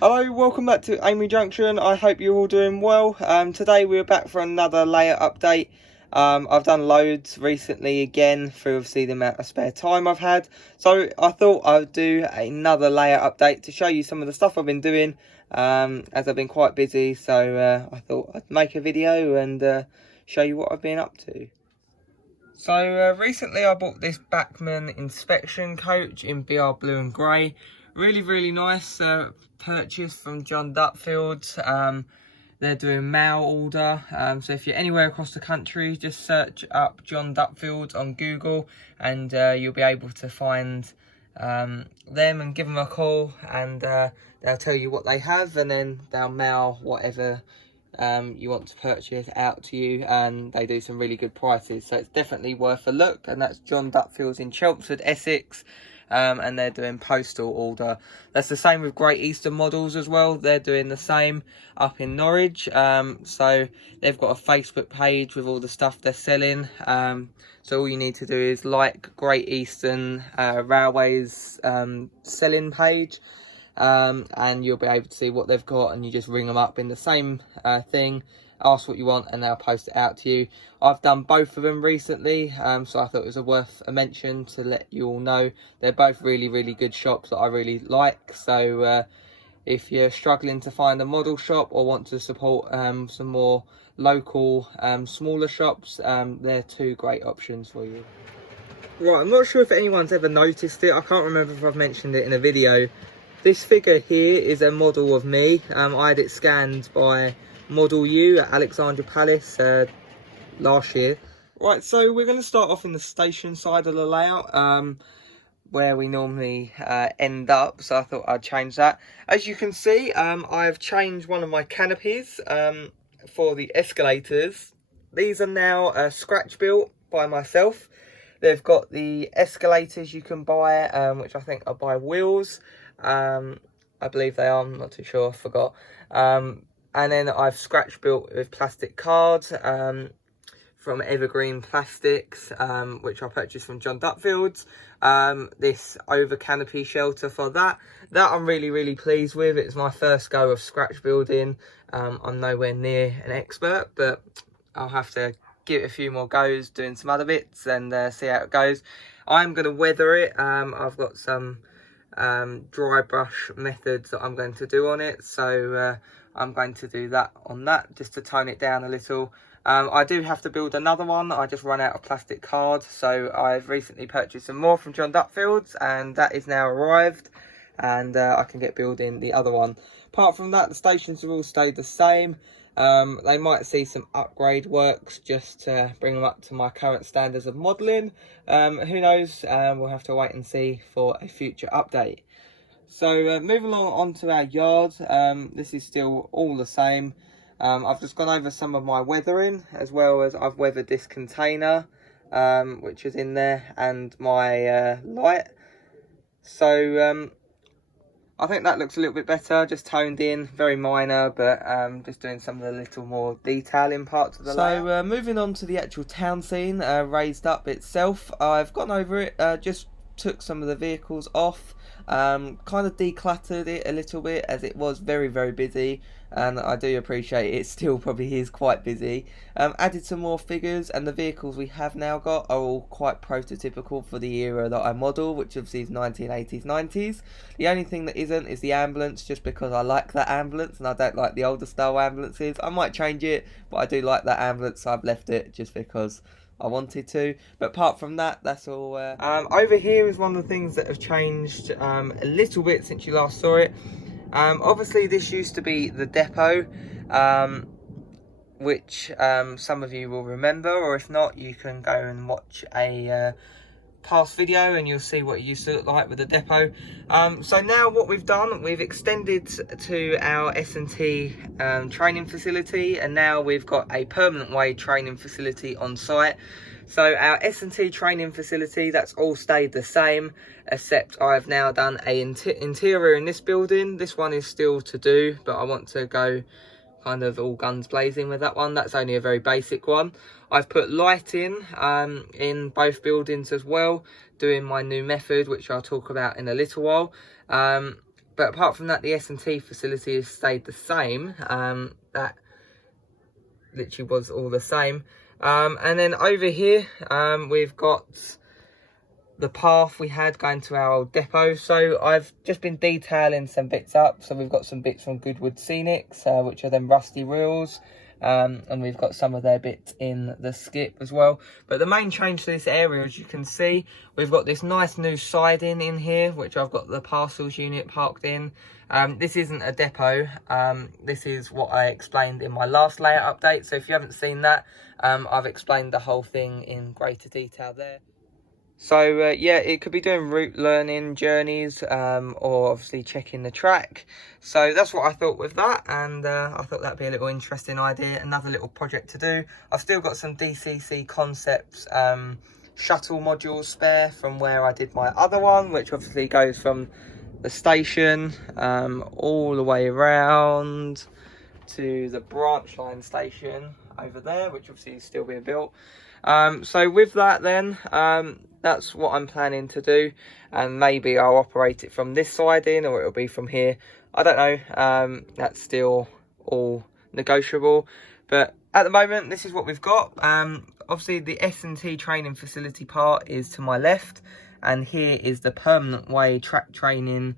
Hello, welcome back to Amery Junction. I hope you're all doing well. Today we're back for another layout update. I've done loads recently again through obviously the amount of spare time I've had. So I thought I would do another layout update to show you some of the stuff I've been doing as I've been quite busy. So I thought I'd make a video and show you what I've been up to. So recently I bought this Bachmann inspection coach in BR blue and grey. Really nice purchase from John Dutfield's. They're doing mail order, so if you're anywhere across the country, just search up John Dutfield on Google and you'll be able to find them and give them a call, and they'll tell you what they have, and then they'll mail whatever you want to purchase out to you, and they do some really good prices, so it's definitely worth a look. And that's John Dutfield's in Chelmsford, Essex. And they're doing postal order. That's the same with Great Eastern Models as well. They're doing the same up in Norwich. So they've got a Facebook page with all the stuff they're selling. So all you need to do is like Great Eastern Railways selling page, and you'll be able to see what they've got, and you just ring them up in the same thing, ask what you want, and they'll post it out to you. I've done both of them recently, so I thought it was worth a mention to let you all know. They're both really good shops that I really like. So if you're struggling to find a model shop or want to support some more local smaller shops, they're two great options for you. Right, I'm not sure if anyone's ever noticed it. I can't remember if I've mentioned it in a video. This figure here is a model of me. I had it scanned by Model U at Alexandra Palace last year. Right, so we're going to start off in the station side of the layout, where we normally end up, so I thought I'd change that. As you can see, I've changed one of my canopies for the escalators. These are now scratch built by myself. They've got the escalators you can buy, which I think are by Wheels. I believe they are, I'm not too sure, I forgot. And then I've scratch built with plastic cards from Evergreen Plastics, which I purchased from John Dutfield's. This over canopy shelter for that I'm really pleased with. It's my first go of scratch building. I'm nowhere near an expert, but I'll have to give it a few more goes doing some other bits and see how it goes. I'm going to weather it. I've got some dry brush methods that I'm going to do on it, so I'm going to do that on that just to tone it down a little. I do have to build another one. I just run out of plastic card, so I've recently purchased some more from John Dutfield's, and that is now arrived, and I can get building the other one. Apart from that, the stations have all stayed the same. They might see some upgrade works just to bring them up to my current standards of modelling. Who knows? We'll have to wait and see for a future update. So moving along onto our yard, this is still all the same. I've just gone over some of my weathering, as well as I've weathered this container, which is in there, and my light. So I think that looks a little bit better, just toned in, very minor, but just doing some of the little more detailing parts of the layout. So moving on to the actual town scene, raised up itself, I've gone over it, just took some of the vehicles off, kind of decluttered it a little bit, as it was very busy, and I do appreciate it still probably is quite busy. Added some more figures, and the vehicles we have now got are all quite prototypical for the era that I model, which obviously is 1980s 90s. The only thing that isn't is the ambulance, just because I like that ambulance and I don't like the older style ambulances. I might change it, but I do like that ambulance, so I've left it just because I wanted to. But apart from that, that's all. Over here is one of the things that have changed a little bit since you last saw it. Obviously this used to be the depot, which some of you will remember, or if not, you can go and watch a past video and you'll see what it used to look like with the depot. So now what we've done, we've extended to our S&T training facility, and now we've got a permanent way training facility on site. So our S&T training facility, that's all stayed the same, except I've now done a interior in this building. This one is still to do, but I want to go kind of all guns blazing with that one. That's only a very basic one. I've put lighting in both buildings as well, doing my new method, which I'll talk about in a little while. but apart from that, the S&T facility has stayed the same. That literally was all the same. And then over here, we've got the path we had going to our old depot. So I've just been detailing some bits up. So we've got some bits from Goodwood Scenics, which are them rusty reels. And we've got some of their bits in the skip as well. But the main change to this area, as you can see, we've got this nice new siding in here, which I've got the parcels unit parked in. This isn't a depot. This is what I explained in my last layout update. So if you haven't seen that, I've explained the whole thing in greater detail there. So yeah, it could be doing route learning journeys, or obviously checking the track. So that's what I thought with that, and I thought that'd be a little interesting idea, another little project to do. I've still got some DCC Concepts shuttle modules spare from where I did my other one, which obviously goes from the station all the way around to the branch line station over there, which obviously is still being built. So with that then, that's what I'm planning to do, and maybe I'll operate it from this side in, or it'll be from here. I don't know. That's still all negotiable, but at the moment this is what we've got. Obviously the S&T training facility part is to my left, and here is the permanent way track training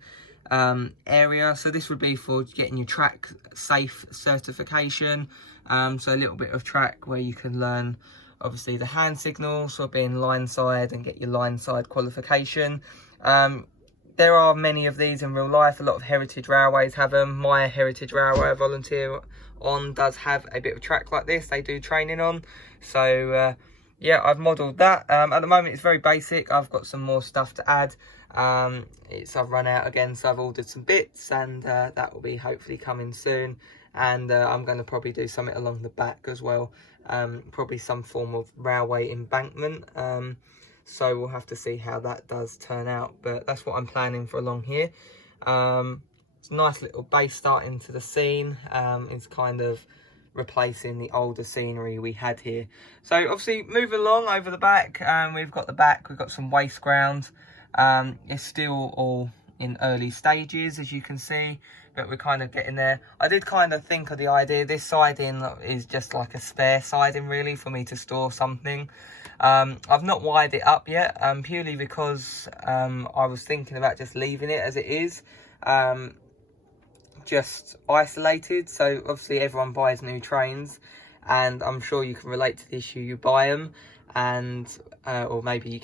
area. So this would be for getting your track safe certification. So a little bit of track where you can learn obviously the hand signal, so being line side and get your line side qualification. There are many of these in real life. A lot of heritage railways have them. My heritage railway I volunteer on does have a bit of track like this. They do training on. So yeah, I've modelled that. At the moment it's very basic. I've got some more stuff to add. I've run out again, so I've ordered some bits, and that will be hopefully coming soon. And I'm going to probably do something along the back as well, probably some form of railway embankment. So we'll have to see how that does turn out, but that's what I'm planning for along here. It's a nice little base starting to the scene. It's kind of replacing the older scenery we had here. So obviously moving along over the back, we've got some waste ground. It's still all in early stages, as you can see, but we're kind of getting there. I did kind of think of the idea, this siding is just like a spare siding really for me to store something. I've not wired it up yet, purely because I was thinking about just leaving it as it is, just isolated. So obviously everyone buys new trains, and I'm sure you can relate to the issue. You buy them and or maybe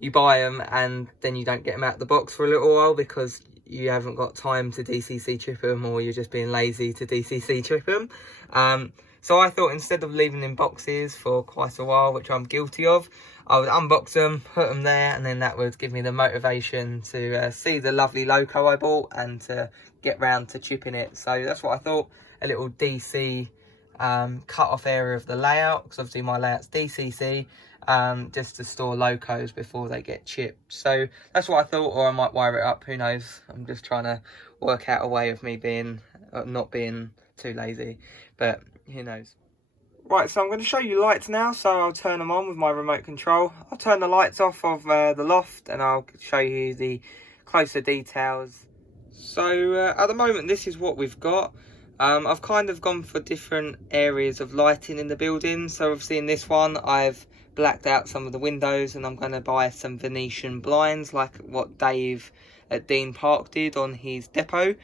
you buy them and then you don't get them out of the box for a little while because you haven't got time to DCC chip them, or you're just being lazy to DCC chip them. So I thought instead of leaving them in boxes for quite a while, which I'm guilty of, I would unbox them, put them there, and then that would give me the motivation to see the lovely loco I bought and to get round to chipping it. So that's what I thought, a little DC cut off area of the layout, because obviously my layout's DCC, just to store locos before they get chipped. So that's what I thought, or I might wire it up, who knows. I'm just trying to work out a way of me being not being too lazy, but who knows. Right, so I'm going to show you lights now, so I'll turn them on with my remote control. I'll turn the lights off of the loft, and I'll show you the closer details. So at the moment this is what we've got. I've kind of gone for different areas of lighting in the building. So obviously in this one I've blacked out some of the windows, and I'm going to buy some Venetian blinds like what Dave at Dean Park did on his depot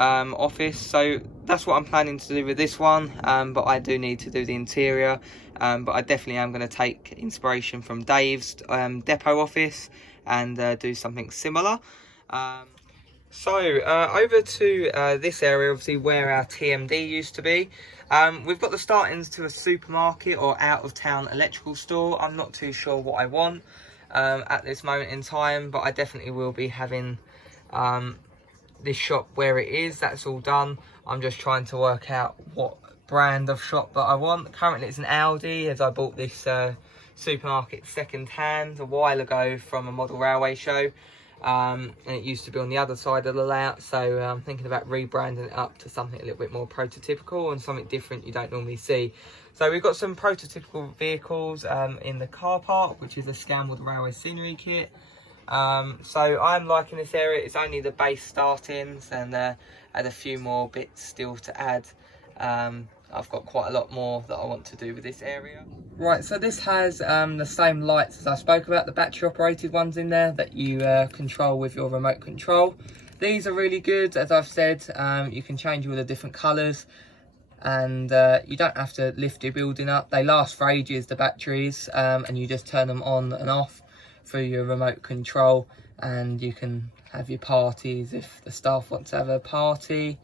office. So that's what I'm planning to do with this one, but I do need to do the interior, but I definitely am going to take inspiration from Dave's depot office and do something similar. So over to this area, obviously where our TMD used to be. We've got the startings to a supermarket or out of town electrical store. I'm not too sure what I want at this moment in time, but I definitely will be having this shop where it is. That's all done. I'm just trying to work out what brand of shop that I want. Currently it's an Aldi, as I bought this supermarket second hand a while ago from a model railway show. And it used to be on the other side of the layout, so I'm thinking about rebranding it up to something a little bit more prototypical and something different you don't normally see. So we've got some prototypical vehicles in the car park, which is a Scambled Railway Scenery Kit. So I'm liking this area. It's only the base startings, and add a few more bits still to add. I've got quite a lot more that I want to do with this area. Right, so this has the same lights as I spoke about, the battery operated ones in there that you control with your remote control. These are really good, as I've said. You can change all the different colours, and you don't have to lift your building up. They last for ages, the batteries, and you just turn them on and off through your remote control, and you can have your parties if the staff want to have a party.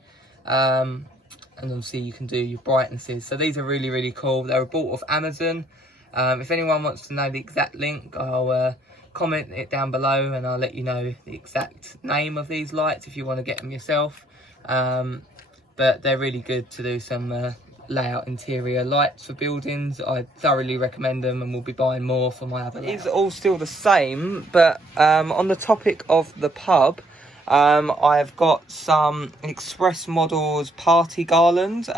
And obviously you can do your brightnesses. So these are really, really cool. They're bought off Amazon. If anyone wants to know the exact link, I'll comment it down below, and I'll let you know the exact name of these lights if you want to get them yourself. But they're really good to do some layout interior lights for buildings. I thoroughly recommend them, and we'll be buying more for my other layouts. It's all still the same, but on the topic of the pub, I've got some Express Models party garland,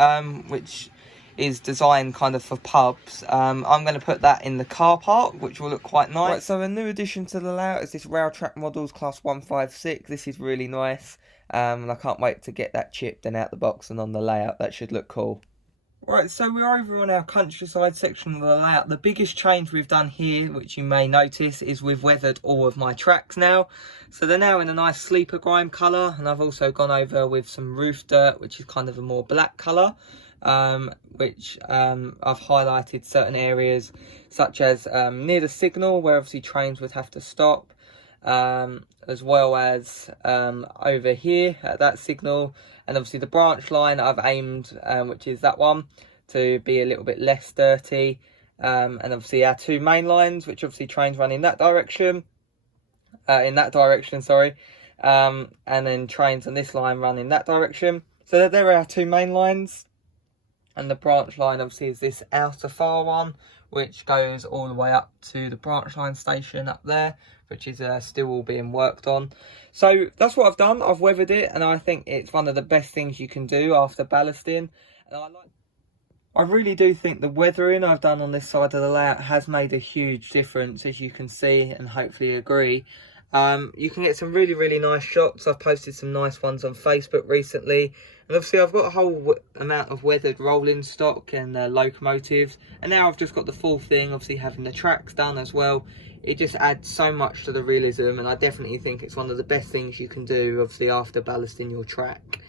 which is designed kind of for pubs. I'm going to put that in the car park, which will look quite nice. Right, so a new addition to the layout is this Railtrack Models Class 156. This is really nice, and I can't wait to get that chipped and out the box and on the layout. That should look cool. Right, so we're over on our countryside section of the layout. The biggest change we've done here, which you may notice, is we've weathered all of my tracks now. So they're now in a nice sleeper grime colour, and I've also gone over with some roof dirt, which is kind of a more black colour, which I've highlighted certain areas, such as near the signal, where obviously trains would have to stop, as well as over here at that signal. And obviously the branch line I've aimed, which is that one, to be a little bit less dirty. And obviously our two main lines, which obviously trains run in that direction. And then trains on this line run in that direction. So there are our two main lines. And the branch line obviously is this outer far one, which goes all the way up to the branch line station up there, which is still all being worked on. So that's what I've done. I've weathered it, and I think it's one of the best things you can do after ballasting. And I really do think the weathering I've done on this side of the layout has made a huge difference, as you can see and hopefully agree. You can get some really, really nice shots. I've posted some nice ones on Facebook recently. And obviously I've got a whole amount of weathered rolling stock and locomotives. And now I've just got the full thing, obviously having the tracks done as well. It just adds so much to the realism, and I definitely think it's one of the best things you can do, obviously, after ballasting your track.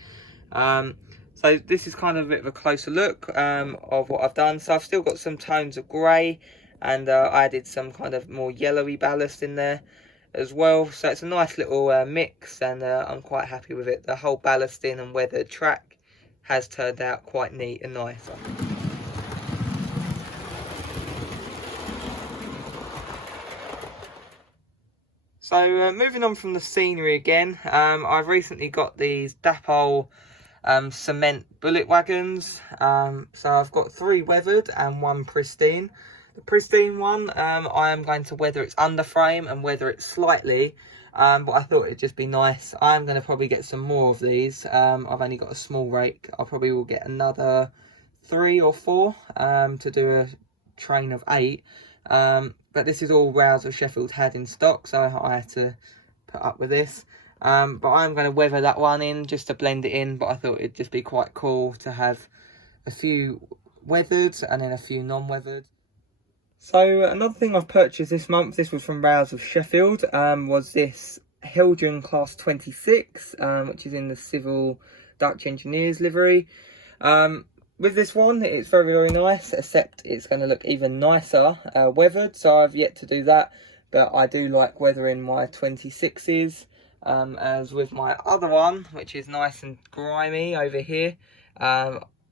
So this is kind of a bit of a closer look of what I've done. So I've still got some tones of grey, and I added some kind of more yellowy ballast in there as well. So it's a nice little mix, and I'm quite happy with it. The whole ballasting and weathered track has turned out quite neat and nice. So moving on from the scenery again, I've recently got these Dapol cement bullet wagons. So I've got 3 weathered and 1 pristine. The pristine one, I am going to weather its underframe and weather it slightly, but I thought it'd just be nice. I'm going to probably get some more of these. I've only got a small rake. I probably will get another 3 or 4 to do a train of 8. But this is all Rouse of Sheffield had in stock, so I had to put up with this. But I'm going to weather that one in just to blend it in, but I thought it'd just be quite cool to have a few weathered and then a few non-weathered. So another thing I've purchased this month, this was from Rouse of Sheffield, was this Helgen Class 26, which is in the Civil Dutch Engineers livery. With this one, it's very, very nice, except it's going to look even nicer weathered, so I've yet to do that. But I do like weathering my 26s, as with my other one, which is nice and grimy over here.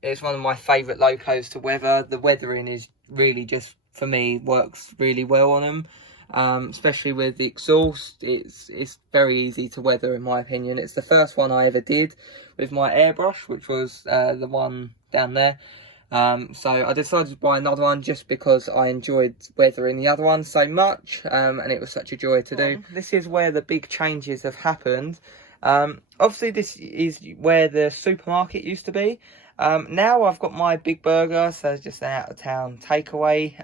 It's one of my favourite locos to weather. The weathering is really just, for me, works really well on them. Especially with the exhaust, it's very easy to weather, in my opinion. It's the first one I ever did with my airbrush, which was the one down there. So I decided to buy another one just because I enjoyed weathering the other one so much, and it was such a joy to do. This is where the big changes have happened. Obviously this is where the supermarket used to be. Now I've got my Big Burger, so it's just an out of town takeaway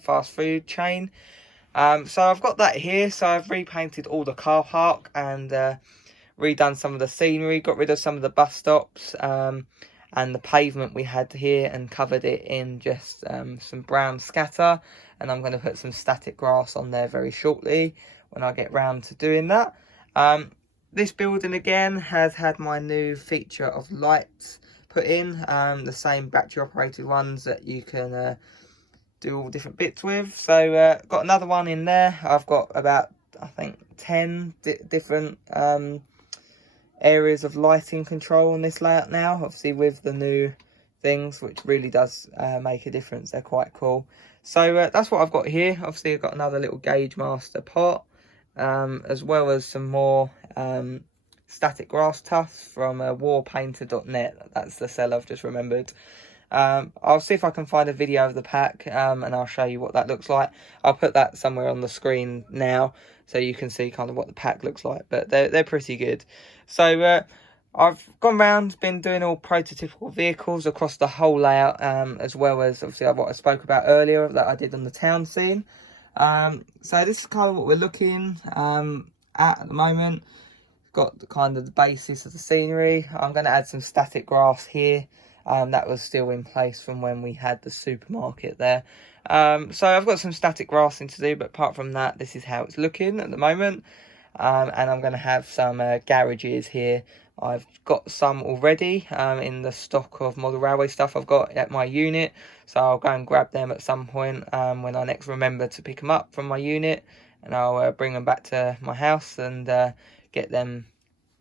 fast food chain. So I've got that here. So I've repainted all the car park and redone some of the scenery, got rid of some of the bus stops and the pavement we had here, and covered it in just some brown scatter. And I'm going to put some static grass on there very shortly when I get round to doing that. This building again has had my new feature of lights put in, the same battery operated ones that you can do all different bits with. So got another one in there. I've got about, I think, 10 different areas of lighting control on this layout now, obviously with the new things, which really does make a difference. They're quite cool. So that's what I've got here. Obviously I've got another little gauge master pot, as well as some more static grass tufts from warpainter.net. That's the cell I've just remembered. I'll see if I can find a video of the pack, and I'll show you what that looks like. I'll put that somewhere on the screen now so you can see kind of what the pack looks like, but they're pretty good. So I've gone round, been doing all prototypical vehicles across the whole layout, as well as obviously what I spoke about earlier that I did on the town scene. So this is kind of what we're looking at the moment. Got kind of the basis of the scenery. I'm going to add some static grass here. That was still in place from when we had the supermarket there. So I've got some static grassing to do, but apart from that, this is how it's looking at the moment. And I'm going to have some garages here. I've got some already in the stock of model railway stuff I've got at my unit. So I'll go and grab them at some point when I next remember to pick them up from my unit. And I'll bring them back to my house and get them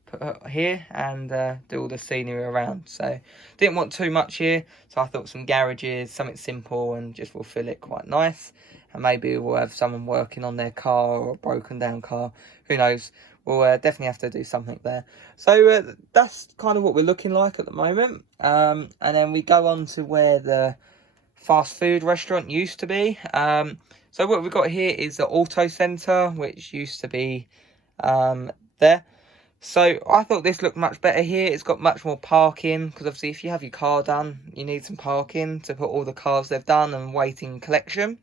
put here and do all the scenery around. So didn't want too much here, so I thought some garages, something simple, and just will feel it quite nice. And maybe we'll have someone working on their car or a broken down car, who knows. We'll definitely have to do something there. So that's kind of what we're looking like at the moment. And then we go on to where the fast food restaurant used to be. So what we've got here is the auto centre, which used to be there. So I thought this looked much better here. It's got much more parking, because obviously if you have your car done, you need some parking to put all the cars they've done and waiting collection.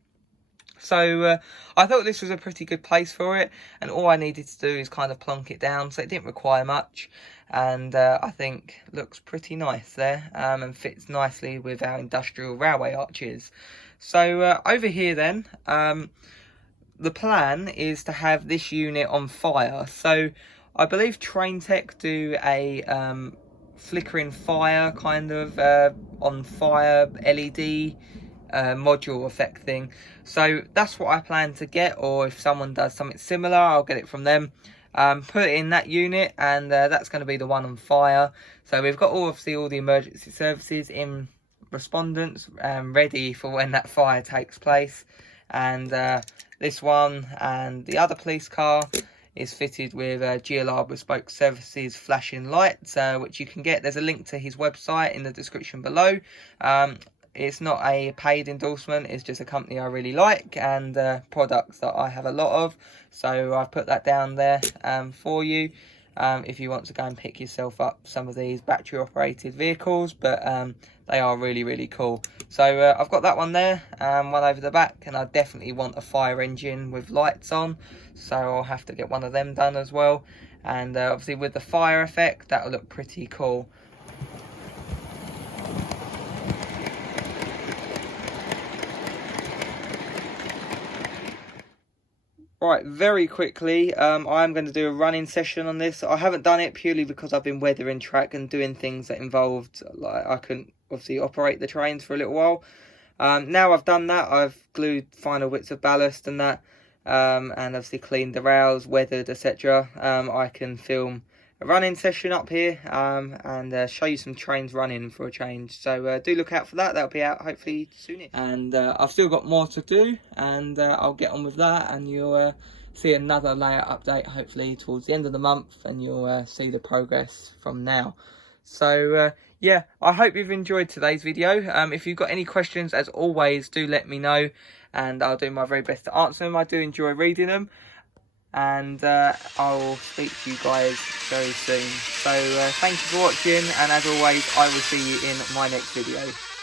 So I thought this was a pretty good place for it, and all I needed to do is kind of plonk it down, so it didn't require much. And I think looks pretty nice there, and fits nicely with our industrial railway arches. So over here then, the plan is to have this unit on fire. So I believe Train Tech do a flickering fire kind of on fire LED module effect thing. So that's what I plan to get, or if someone does something similar, I'll get it from them. Put it in that unit, and that's going to be the one on fire. So we've got obviously all the emergency services in respondents ready for when that fire takes place. And this one and the other police car is fitted with GLR Bespoke Services flashing lights, which you can get. There's a link to his website in the description below. It's not a paid endorsement, it's just a company I really like and products that I have a lot of. So I've put that down there for you if you want to go and pick yourself up some of these battery operated vehicles, but they are really, really cool. So I've got that one there, one over the back, and I definitely want a fire engine with lights on, so I'll have to get one of them done as well. And obviously with the fire effect, that'll look pretty cool. Right, very quickly, I'm going to do a running session on this. I haven't done it purely because I've been weathering track and doing things that involved, like, I couldn't obviously operate the trains for a little while. Now I've done that, I've glued final bits of ballast and that, and obviously cleaned the rails, weathered, etc. I can film a running session up here and show you some trains running for a change. So do look out for that. That'll be out hopefully soon. And I've still got more to do, and I'll get on with that, and you'll see another layout update hopefully towards the end of the month, and you'll see the progress from now. So yeah, I hope you've enjoyed today's video. If you've got any questions, as always, do let me know, and I'll do my very best to answer them. I do enjoy reading them. And I'll speak to you guys very soon. So thank you for watching, and as always, I will see you in my next video.